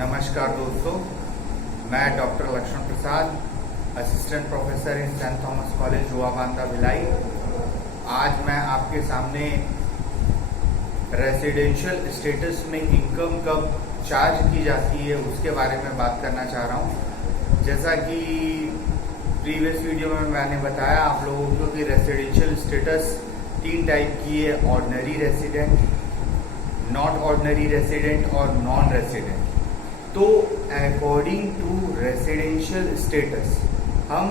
नमस्कार दोस्तों, मैं doctor Laxman Prasad, assistant professor in Saint Thomas college Ruabandha Bhilai. आज मैं आपके सामने रेजिडेंशियल स्टेटस में इनकम कब चार्ज की जाती है उसके बारे में बात करना चाह रहा हूँ। जैसा कि प्रीवियस वीडियो में मैंने बताया आप लोगों को कि रेजिडेंशियल स्टेटस 3 टाइप की है: ordinary resident, not ordinary resident और नॉन रेसिडेंट। तो अकॉर्डिंग टू रेसिडेंशियल स्टेटस हम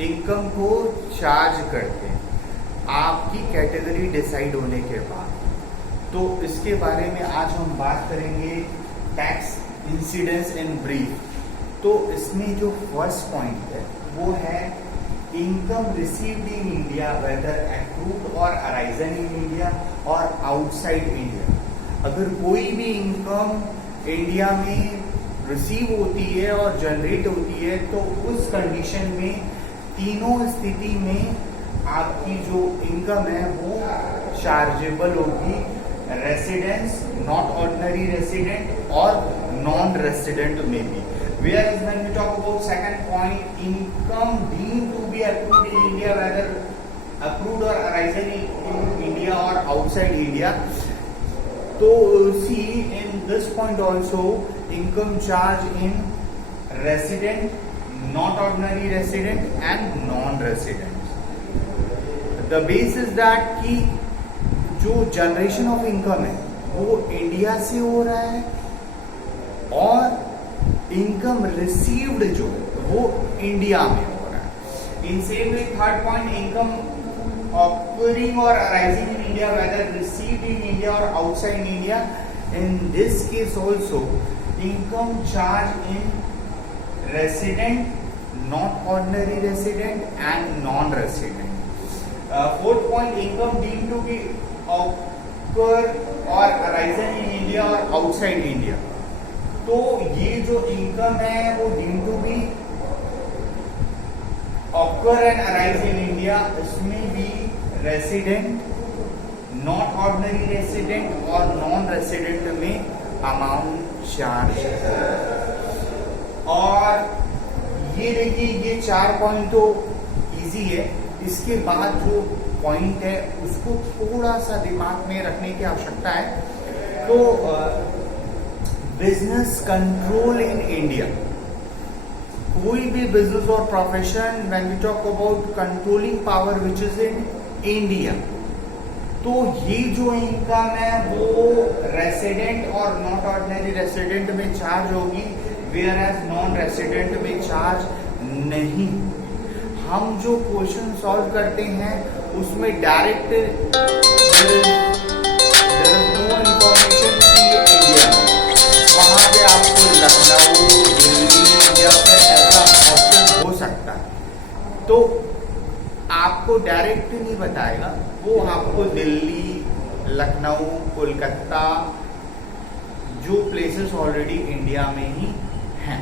इनकम को चार्ज करते हैं आपकी कैटेगरी डिसाइड होने के बाद। तो इसके बारे में आज हम बात करेंगे, टैक्स इंसिडेंस इन ब्रीफ। तो इसमें जो फर्स्ट पॉइंट है वो है income received in India whether accrued और अराइजन इन इंडिया और आउटसाइड इंडिया। अगर कोई भी इनकम इंडिया में रिसीव होती है और जनरेट होती है तो उस कंडीशन में तीनों स्थिति में आपकी जो इनकम है वो चार्जेबल होगी, रेसिडेंस, नॉट ऑर्डिनरी रेसिडेंट और नॉन रेसिडेंट में भी। Whereas when we talk about second point, income deemed to be accrued in India, whether accrued or arising in India or outside India, so see in this point also income charge in resident, not ordinary resident and non-resident. The base is that कि जो generation of income है वो India से हो रहा है और income received जो वो इंडिया में हो रहा है। In same way third point, income occurring or arising in India whether received in India or outside India. In this case also income charge in resident, not ordinary resident and non-resident. Fourth point, income deemed to be occur or arising in India or outside India. तो ये जो income है वो deemed to be occur and arise in India, इसमें भी resident, not ordinary resident और non resident में amount charge है। और ये देखिए ये 4 पॉइंट तो इजी है। इसके बाद जो पॉइंट है उसको थोड़ा सा दिमाग में रखने की आवश्यकता है। तो बिजनेस कंट्रोल इन इंडिया, कोई भी बिजनेस और profession, when we talk about controlling power which is in India, तो ये जो इनकम है वो रेसिडेंट और नॉट ऑर्डिनरी रेसिडेंट में चार्ज होगी, वेयर एज नॉन रेसिडेंट में चार्ज नहीं। हम जो क्वेश्चन सॉल्व करते हैं उसमें डायरेक्ट नो इंफॉर्मेशन की इंडिया में, वहां पे आपको लखनऊ, दिल्ली या फिर ऐसा ऑप्शन हो सकता है। तो आपको डायरेक्ट नहीं बताएगा, वो आपको दिल्ली, लखनऊ, कोलकाता जो प्लेसेस ऑलरेडी इंडिया में ही हैं,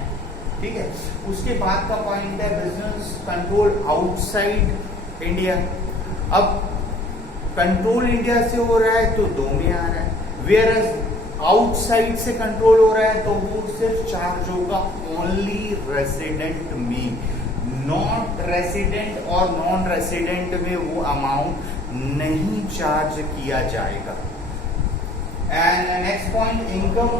ठीक है। उसके बाद का पॉइंट है बिजनेस कंट्रोल आउटसाइड इंडिया। अब कंट्रोल इंडिया से हो रहा है तो 2 में आ रहा है, वेयर एज आउटसाइड से कंट्रोल हो रहा है तो वो सिर्फ चार्ज होगा ओनली रेसिडेंट में, नॉट रेसिडेंट और नॉन रेसिडेंट में वो अमाउंट नहीं चार्ज किया जाएगा। And next point, income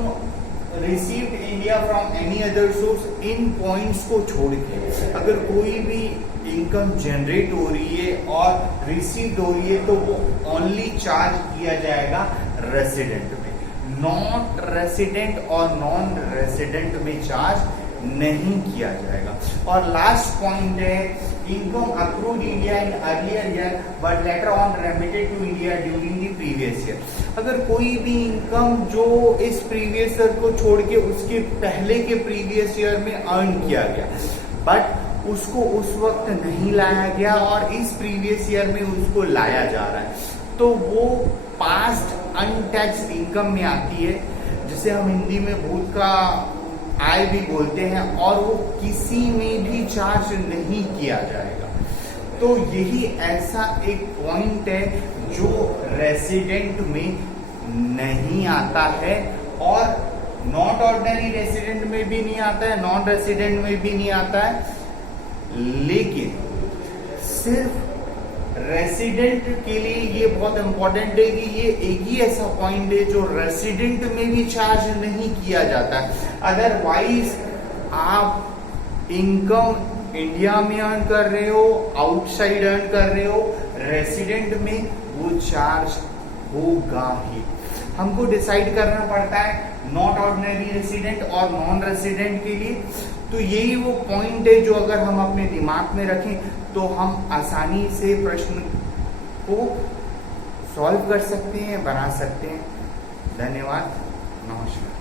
received India from any other source. In points को छोड़ के अगर कोई भी इनकम जनरेट हो रही है और रिसीव्ड हो रही है तो वो ओनली चार्ज किया जाएगा रेसिडेंट में, नॉट रेसिडेंट और नॉन रेसिडेंट में चार्ज नहीं किया जाएगा। और लास्ट पॉइंट है, income accrued India in earlier year but later on remitted to India during the previous year. अगर कोई भी इनकम जो इस प्रीवियस ईयर को छोड़ के उसके पहले के प्रीवियस ईयर में अर्न किया गया बट उसको उस वक्त नहीं लाया गया और इस प्रीवियस ईयर में उसको लाया जा रहा है, तो वो पास्ट अनटैक्स्ड इनकम में आती है, जिसे हम हिंदी में भूत का आय भी बोलते हैं, और वो किसी में भी चार्ज नहीं किया जाएगा। तो यही ऐसा एक पॉइंट है जो रेसिडेंट में नहीं आता है और नॉट ऑर्डिनरी रेसिडेंट में भी नहीं आता है, नॉन रेसिडेंट में भी नहीं आता है, लेकिन सिर्फ रेसिडेंट के लिए ये बहुत इंपॉर्टेंट है कि ये एक ही ऐसा पॉइंट है जो रेसिडेंट में भी चार्ज नहीं किया जाता है। अदरवाइज आप इनकम इंडिया में अर्न कर रहे हो, आउटसाइड अर्न कर रहे हो, रेसिडेंट में वो चार्ज होगा ही। हमको डिसाइड करना पड़ता है नॉट ऑर्डिनरी रेसिडेंट और नॉन रेसिडेंट के लिए। तो यही वो पॉइंट है जो अगर हम अपने दिमाग में रखें तो हम आसानी से प्रश्न को सॉल्व कर सकते हैं, बना सकते हैं। धन्यवाद, नमस्कार।